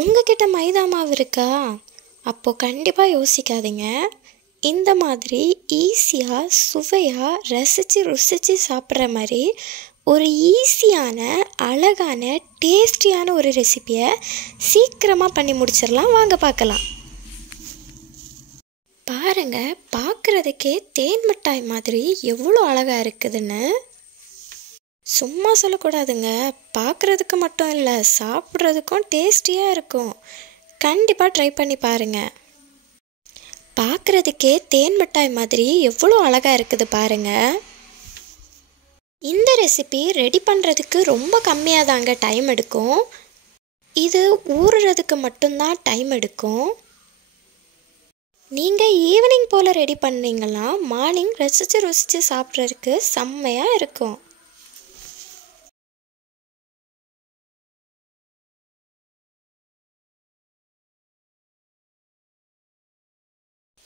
உங்ககிட்ட மைதா மாவு இருக்கா? அப்போது கண்டிப்பாக யோசிக்காதீங்க. இந்த மாதிரி ஈஸியாக சுவையாக ரசித்து ருசித்து சாப்பிட்ற மாதிரி ஒரு ஈஸியான அழகான டேஸ்டியான ஒரு ரெசிப்பியை சீக்கிரமாக பண்ணி முடிச்சிடலாம். வாங்க பார்க்கலாம். பாருங்கள், பார்க்குறதுக்கே தேன் மிட்டாய் மாதிரி எவ்வளோ அழகாக இருக்குதுன்னு. சும்மா சொல்லக்கூடாதுங்க, பார்க்குறதுக்கு மட்டும் இல்லை, சாப்பிட்றதுக்கும் டேஸ்டியாக இருக்கும். கண்டிப்பாக ட்ரை பண்ணி பாருங்கள். பார்க்குறதுக்கே தேன் மிட்டாய் மாதிரி எவ்வளோ அழகாக இருக்குது பாருங்கள். இந்த ரெசிபி ரெடி பண்ணுறதுக்கு ரொம்ப கம்மியாக தாங்க டைம் எடுக்கும். இது ஊறுறதுக்கு மட்டும்தான் டைம் எடுக்கும். நீங்கள் ஈவினிங் போல் ரெடி பண்ணீங்கன்னா மார்னிங் ரசித்து ருசித்து சாப்பிட்றதுக்கு செம்மையாக இருக்கும்.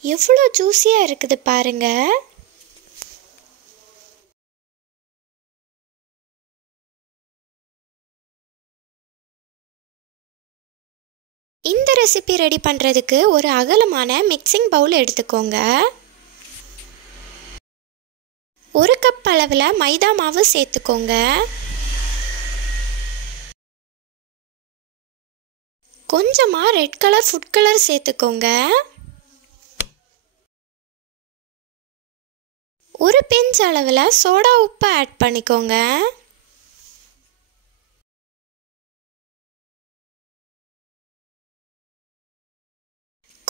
எவ்வளோ ஜூஸியாக இருக்குது பாருங்க. இந்த ரெசிபி ரெடி பண்ணுறதுக்கு ஒரு அகலமான மிக்சிங் பவுல் எடுத்துக்கோங்க. 1 கப் அளவில் மைதா மாவு சேர்த்துக்கோங்க. கொஞ்சமாக ரெட் கலர் ஃபுட் கலர் சேர்த்துக்கோங்க. 1 பிஞ்ச் அளவில் சோடா உப்பு ஆட் பண்ணிக்கோங்க.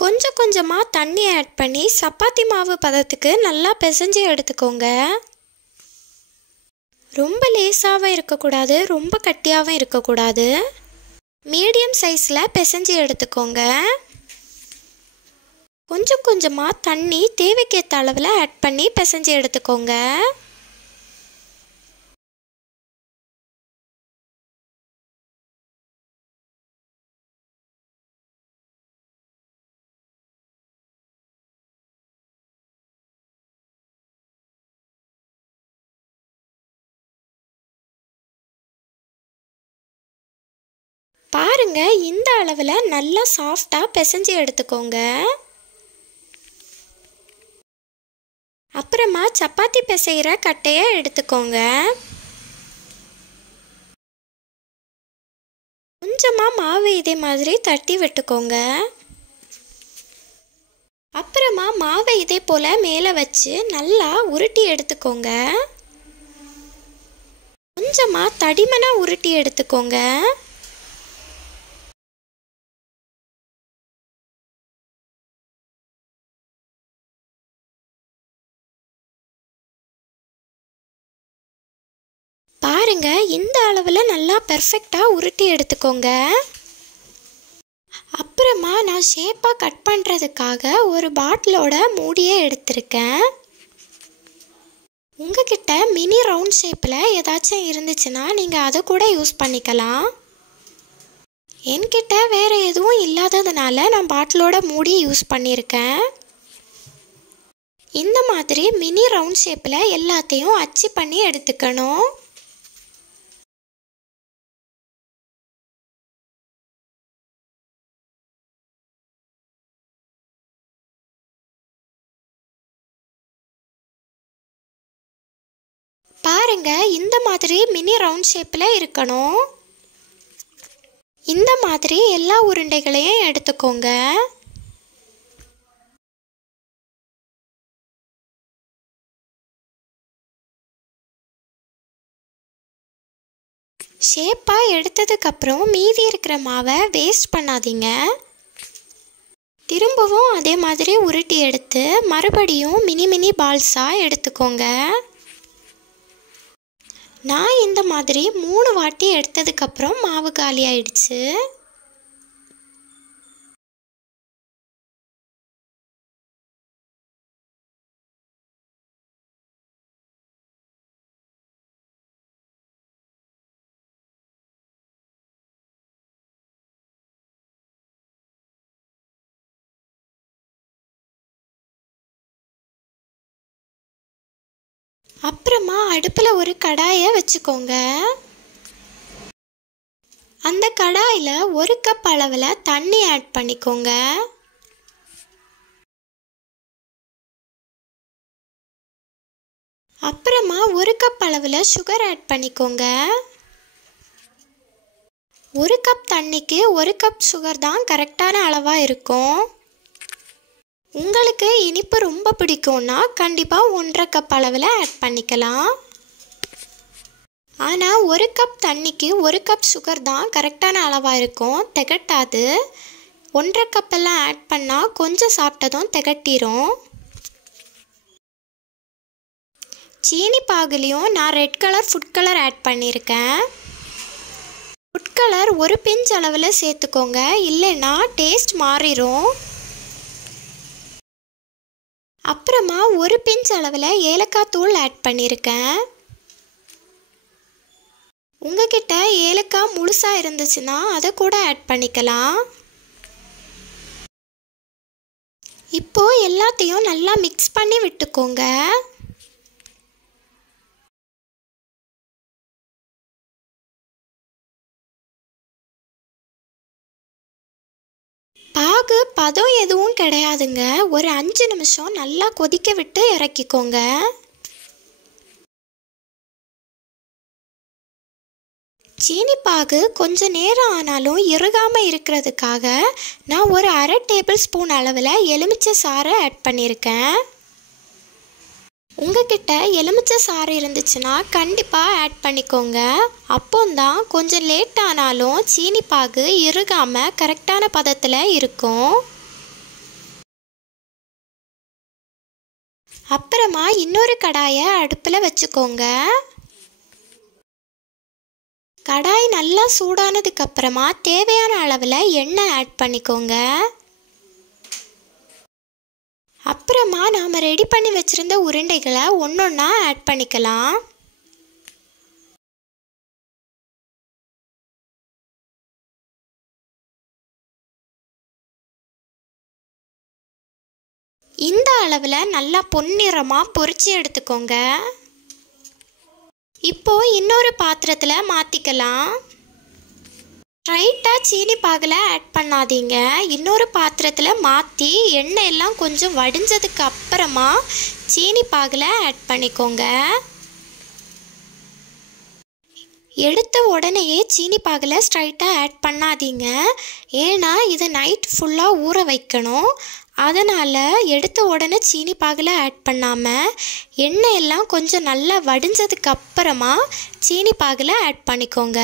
கொஞ்சம் கொஞ்சமாக தண்ணி ஆட் பண்ணி சப்பாத்தி மாவு பதத்துக்கு நல்லா பிசைஞ்சு எடுத்துக்கோங்க. ரொம்ப லேசாகவும் இருக்கக்கூடாது, ரொம்ப கட்டியாகவும் இருக்கக்கூடாது. மீடியம் சைஸில் பிசைஞ்சு எடுத்துக்கோங்க. கொஞ்சம் கொஞ்சமாக தண்ணி தேவைக்கேற்ற அளவில் ஆட் பண்ணி பிசைஞ்சு எடுத்துக்கோங்க. பாருங்க, இந்த அளவில் நல்லா சாஃப்டாக பிசைஞ்சு எடுத்துக்கோங்க. அப்புறமா சப்பாத்தி பிசைகிற கட்டையை எடுத்துக்கோங்க. கொஞ்சமாக மாவு இதே மாதிரி தட்டி விட்டுக்கோங்க. அப்புறமா மாவை இதே போல் மேலே வச்சு நல்லா உருட்டி எடுத்துக்கோங்க. கொஞ்சமாக தடிமனாக உருட்டி எடுத்துக்கோங்க. பாருங்க, இந்த அளவில் நல்லா பெர்ஃபெக்டாக உருட்டி எடுத்துக்கோங்க. அப்புறமா நான் ஷேப்பாக கட் பண்ணுறதுக்காக ஒரு பாட்டிலோட மூடியை எடுத்திருக்கேன். உங்ககிட்ட மினி ரவுண்ட் ஷேப்பில் ஏதாச்சும் இருந்துச்சுன்னா நீங்கள் அதை கூட யூஸ் பண்ணிக்கலாம். என்கிட்ட வேறு எதுவும் இல்லாததுனால நான் பாட்டிலோட மூடி யூஸ் பண்ணியிருக்கேன். இந்த மாதிரி மினி ரவுண்ட் ஷேப்பில் எல்லாத்தையும் அச்சு பண்ணி எடுத்துக்கணும். பாருங்க, இந்த மாதிரி மினி ரவுண்ட் ஷேப்பில் இருக்கணும். இந்த மாதிரி எல்லா உருண்டைகளையும் எடுத்துக்கோங்க. ஷேப்பாக எடுத்ததுக்கப்புறம் மீதி இருக்கிற மாவை வேஸ்ட் பண்ணாதீங்க. திரும்பவும் அதே மாதிரி உருட்டி எடுத்து மறுபடியும் மினி மினி பால்ஸாக எடுத்துக்கோங்க. நான் இந்த மாதிரி 3 வாட்டி எடுத்ததுக்கப்புறம் மாவு காலி ஆயிடுச்சு. அப்புறமா அடுப்பில் ஒரு கடாயை வச்சுக்கோங்க. அந்த கடாயில் 1 கப் அளவில் தண்ணி ஆட் பண்ணிக்கோங்க. அப்புறமா 1 கப் அளவில் சுகர் ஆட் பண்ணிக்கோங்க. 1 கப் தண்ணிக்கு 1 கப் சுகர் தான் கரெக்டான அளவாக இருக்கும். உங்களுக்கு இனிப்பு ரொம்ப பிடிக்கும்னா கண்டிப்பாக 1.5 கப் அளவில் ஆட் பண்ணிக்கலாம். ஆனால் 1 கப் தண்ணிக்கு 1 கப் சுகர் தான் கரெக்டான அளவாக இருக்கும், திகட்டாது. 1.5 கப்பெல்லாம் ஆட் பண்ணால் கொஞ்சம் சாப்பிட்டதும் திகட்டிரும். சீனி பாகுலையும் நான் red colour food colour add பண்ணியிருக்கேன். ஃபுட் கலர் 1 பிஞ்ச் அளவில் சேர்த்துக்கோங்க, இல்லைன்னா டேஸ்ட் மாறிடும். அப்புறமா 1 பிஞ்ச் அளவில் ஏலக்காய் தூள் ஆட் பண்ணியிருக்கேன். உங்ககிட்ட ஏலக்காய் முழுசாக இருந்துச்சுன்னா அதை கூட ஆட் பண்ணிக்கலாம். இப்போ எல்லாத்தையும் நல்லா மிக்ஸ் பண்ணி விட்டுக்கோங்க. பாகு பதம் எதுவும் கிடையாதுங்க. ஒரு 5 நிமிஷம் நல்லா கொதிக்க விட்டு இறக்கிக்கோங்க. சீனி பாகு கொஞ்சம் நேரம் ஆனாலும் இறுகாமல் இருக்கிறதுக்காக நான் ஒரு 1/2 டேபிள் ஸ்பூன் அளவில் எலுமிச்சை சாறை ஆட் பண்ணியிருக்கேன். உங்ககிட்ட எலுமிச்சை சாறு இருந்துச்சுன்னா கண்டிப்பாக ஆட் பண்ணிக்கோங்க. அப்போந்தான் கொஞ்சம் லேட் ஆனாலும் சீனி பாகு இறுகாமல் கரெக்டான பதத்தில் இருக்கும். அப்புறமா இன்னொரு கடாயை அடுப்பில் வச்சுக்கோங்க. கடாய் நல்லா சூடானதுக்கு அப்புறமா தேவையான அளவில் எண்ணெய் ஆட் பண்ணிக்கோங்க. அப்புறமா நாம் ரெடி பண்ணி வச்சுருந்த உருண்டைகளை ஒன்றொன்னா ஆட் பண்ணிக்கலாம். இந்த அளவில் நல்லா பொன்னிறமாக பொரிச்சு எடுத்துக்கோங்க. இப்போ இன்னொரு பாத்திரத்தில் மாற்றிக்கலாம். ஸ்ட்ரைட்டாக சீனி பாகில் ஆட் பண்ணாதீங்க. இன்னொரு பாத்திரத்தில் மாற்றி எண்ணெய் எல்லாம் கொஞ்சம் வடிஞ்சதுக்கு அப்புறமா சீனி பாகில் ஆட் பண்ணிக்கோங்க. எடுத்த உடனேயே சீனி பாகில் ஸ்ட்ரைட்டாக ஆட் பண்ணாதீங்க. ஏன்னா இதை நைட் ஃபுல்லாக ஊற வைக்கணும். அதனால் எடுத்த உடனே சீனி பாகில் ஆட் பண்ணாமல் எண்ணெய் எல்லாம் கொஞ்சம் நல்லா வடிஞ்சதுக்கு அப்புறமா சீனி பாகில் ஆட் பண்ணிக்கோங்க.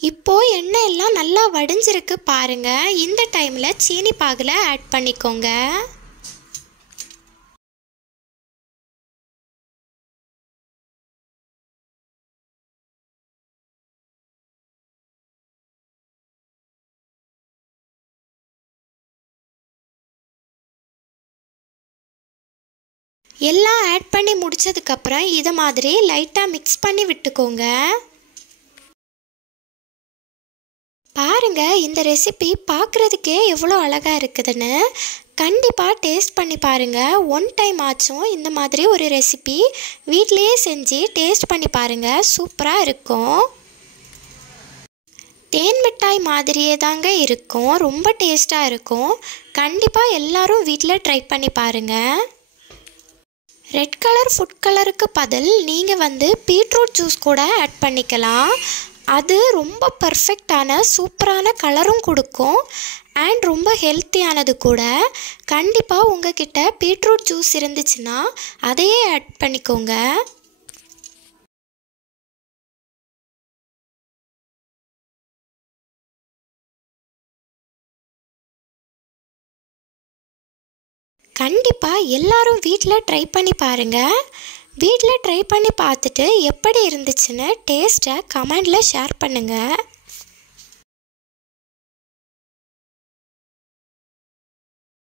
இப்போது எண்ணெய் எல்லாம் நல்லா வடிஞ்சிருக்கு பாருங்கள். இந்த டைமில் சீனி பாகில் ஆட் பண்ணிக்கோங்க. எல்லாம் ஆட் பண்ணி முடித்ததுக்கப்புறம் இதை மாதிரி லைட்டாக மிக்ஸ் பண்ணி விட்டுக்கோங்க. பாருங்கள், இந்த ரெசிபி பார்க்குறதுக்கே எவ்வளோ அழகாக இருக்குதுன்னு. கண்டிப்பாக டேஸ்ட் பண்ணி பாருங்கள். 1 டைம் ஆச்சும் இந்த மாதிரி ஒரு ரெசிபி வீட்டிலையே செஞ்சு டேஸ்ட் பண்ணி பாருங்கள். சூப்பராக இருக்கும். தேன் மிட்டாய் மாதிரியே தாங்க இருக்கும். ரொம்ப டேஸ்ட்டாக இருக்கும். கண்டிப்பாக எல்லோரும் வீட்டில் ட்ரை பண்ணி பாருங்கள். ரெட் கலர் ஃபுட் கலருக்கு பதில் நீங்கள் பீட்ரூட் ஜூஸ் கூட ஆட் பண்ணிக்கலாம். அது ரொம்ப பர்ஃபெக்டான சூப்பரான கலரும் கொடுக்கும் அண்ட் ரொம்ப ஹெல்த்தியானது கூட. கண்டிப்பாக உங்ககிட்ட பீட்ரூட் ஜூஸ் இருந்துச்சுன்னா அதையே ஆட் பண்ணிக்கோங்க. கண்டிப்பாக எல்லாரும் வீட்டில் ட்ரை பண்ணி பாருங்கள். வீட்டில் ட்ரை பண்ணி பார்த்துட்டு எப்படி இருந்துச்சுன்னு டேஸ்ட்டை கமெண்டில் ஷேர் பண்ணுங்கள்.